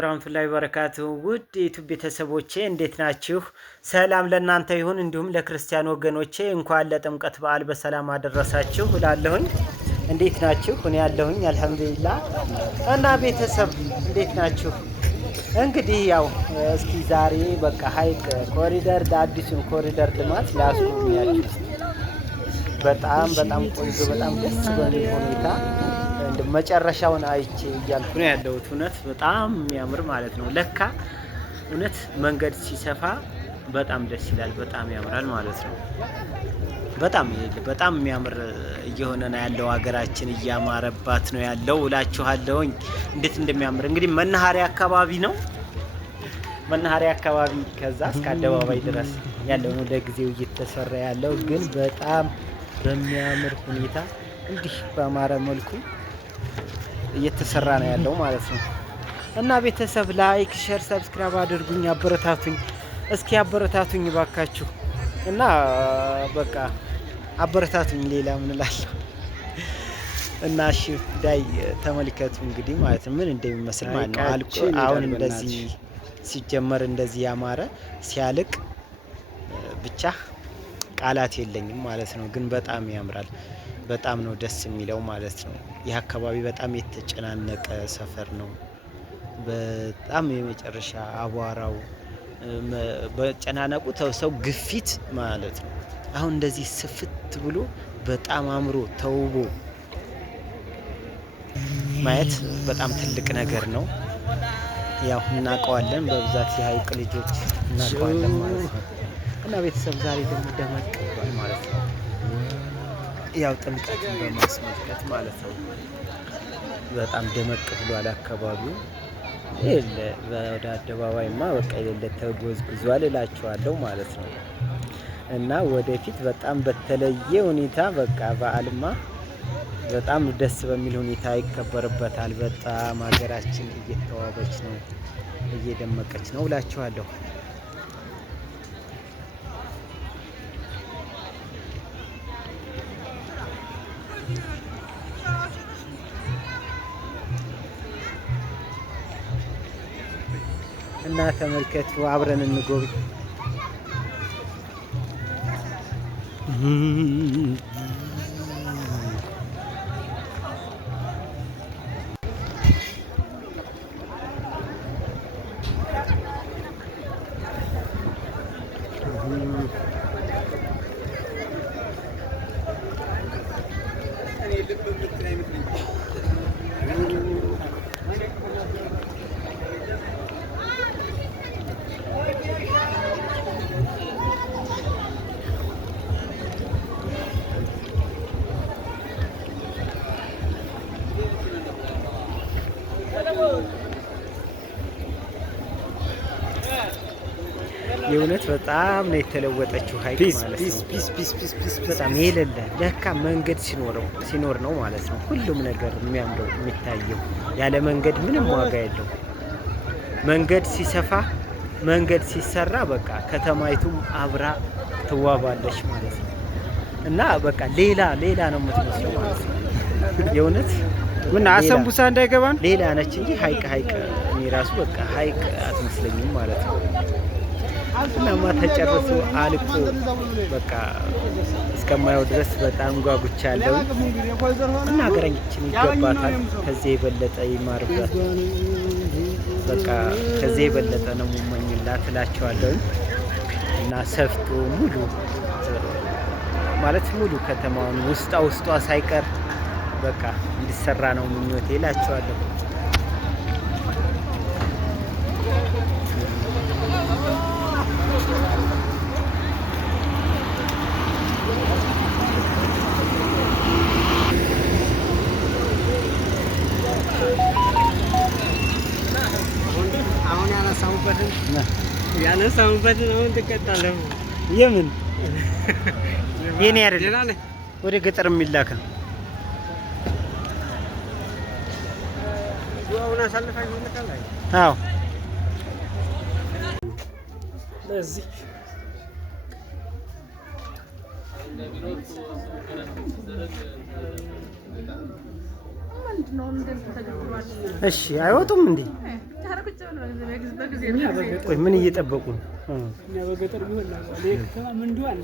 ወራህመቱላሂ ወበረካቱሁ። ውድ የዩቲዩብ ቤተሰቦቼ እንዴት ናችሁ? ሰላም ለእናንተ ይሁን። እንዲሁም ለክርስቲያን ወገኖቼ እንኳን ለጥምቀት በዓል በሰላም አደረሳችሁ እላለሁኝ። እንዴት ናችሁ? እኔ ያለሁኝ አልሐምዱሊላህ። እና ቤተሰብ እንዴት ናችሁ? እንግዲህ ያው እስኪ ዛሬ በቃ ሀይቅ ኮሪደር አዲሱን ኮሪደር ልማት ላስጎብኛችሁ። በጣም ቆንጆ በጣም ደስ በሚል ሁኔታ መጨረሻውን አይቼ እያልኩ ነው ያለሁት። እውነት በጣም የሚያምር ማለት ነው። ለካ እውነት መንገድ ሲሰፋ በጣም ደስ ይላል፣ በጣም ያምራል ማለት ነው። በጣም የሚያምር እየሆነ ነው ያለው። ሀገራችን እያማረባት ነው ያለው እላችኋለሁኝ። እንዴት እንደሚያምር እንግዲህ መናኸሪያ አካባቢ ነው። መናኸሪያ አካባቢ ከዛ እስከ አደባባይ ድረስ ያለው ነው ለጊዜው እየተሰራ ያለው፣ ግን በጣም በሚያምር ሁኔታ እንዲህ በአማረ መልኩ እየተሰራ ነው ያለው ማለት ነው። እና ቤተሰብ ላይክ፣ ሼር፣ ሰብስክራይብ አድርጉኝ፣ አበረታቱኝ። እስኪ አበረታቱኝ ባካችሁ እና በቃ አበረታቱኝ። ሌላ ምን እላለሁ? እና እሺ ዳይ ተመልከቱ እንግዲህ ማለት ነው ምን እንደሚመስል ማለት ነው። አልቆ አሁን እንደዚህ ሲጀመር እንደዚህ ያማረ ሲያልቅ ብቻ ቃላት የለኝም ማለት ነው። ግን በጣም ያምራል። በጣም ነው ደስ የሚለው ማለት ነው። ይህ አካባቢ በጣም የተጨናነቀ ሰፈር ነው። በጣም የመጨረሻ አቧራው በጨናነቁ ሰው ግፊት ማለት ነው። አሁን እንደዚህ ስፍት ብሎ በጣም አምሮ ተውቦ ማየት በጣም ትልቅ ነገር ነው። ያው እናውቀዋለን፣ በብዛት የሀይቅ ልጆች እናውቀዋለን ማለት ነው። እና ቤተሰብ ዛሬ ደግሞ ደመቅ ብሏል ማለት ነው። ያው ጥምቀትን በማስመልከት ማለት ነው። በጣም ደመቅ ብሏል አካባቢው። ወደ አደባባይማ በቃ የሌለ ተጎዝጉዟል እላችኋለሁ ማለት ነው። እና ወደፊት በጣም በተለየ ሁኔታ በቃ በዓልማ በጣም ደስ በሚል ሁኔታ ይከበርበታል። በጣም ሀገራችን እየተዋበች ነው፣ እየደመቀች ነው እላችኋለሁ። እና ተመልከቱ፣ አብረን እንጎብኝ። የእውነት በጣም ነው የተለወጠችው ሀይቅ ማለት ነው። በጣም የሌለ ለካ መንገድ ሲኖር ነው ማለት ነው ሁሉም ነገር የሚያምረው የሚታየው። ያለ መንገድ ምንም ዋጋ የለው። መንገድ ሲሰፋ መንገድ ሲሰራ በቃ ከተማይቱም አብራ ትዋባለች ማለት ነው። እና በቃ ሌላ ነው የምትመስለው ማለት ነው። የእውነት ምን አሰንቡሳ እንዳይገባን ሌላ ነች እንጂ ሀይቅ እኔ ራሱ በቃ ሀይቅ አትመስለኝም ማለት ነው። እናማ ተጨርሶ አልቆ በቃ እስከማየው ድረስ በጣም ጓጉቻለሁ። እና ሀገራችን ይገባታል። ከዚህ የበለጠ ይማርበት። በቃ ከዚህ የበለጠ ነው የምመኝላት እላቸዋለሁ። እና ሰፍቶ ሙሉ ማለት ሙሉ ከተማውን ውስጧ ሳይቀር በቃ እንዲሰራ ነው ምኞቴ እላቸዋለሁ። ያነሳውበትን አሁን ትቀጣለህ። የምን የኔ አይደለም ወደ ገጠር የሚላክ ነው። አዎ ለዚህ እሺ አይወጡም እንዴ? ቆይ ምን እየጠበቁ ነው? በገጠር ቢሆን ነው ለከተማ ምን እንደው አለ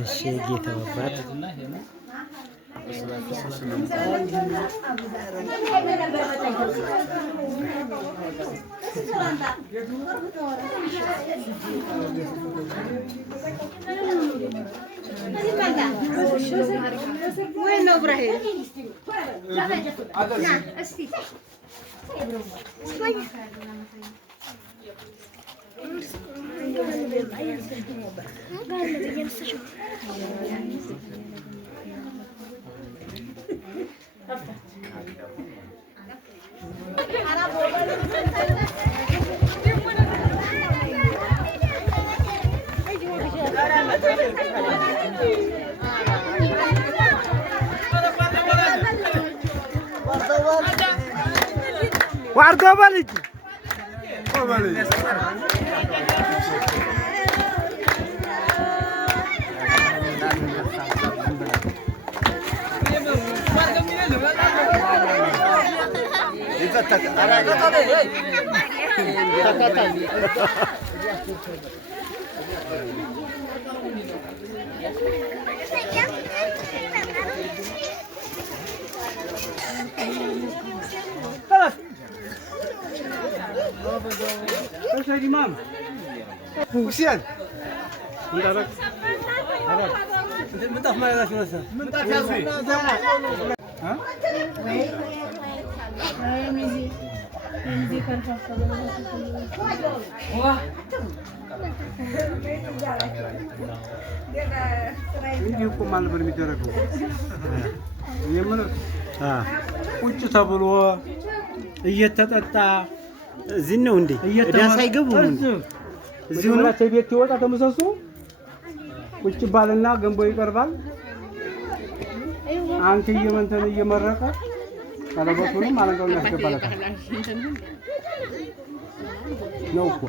እሺ ጌታው አባት وين ابراهيم؟ وعرض بالك ايش يا امام وسيان مدرك المنطقه ما لهاش مثلا منطقه كافي ها እንዲህ እኮ ማለት ነው የሚደረገው። የምን ቁጭ ተብሎ እየተጠጣ እዚህ ነው እንዴ? ዳስ አይገቡም እንዴ? እዚሁ ነው ቤት ይወጣ ተመሰሱ ቁጭ ባልና ገንቦ ይቀርባል። አንተ እየመንተን እየመረቀ ቀለበቱንም አለንጋውን ያስገባለታል ነው እኮ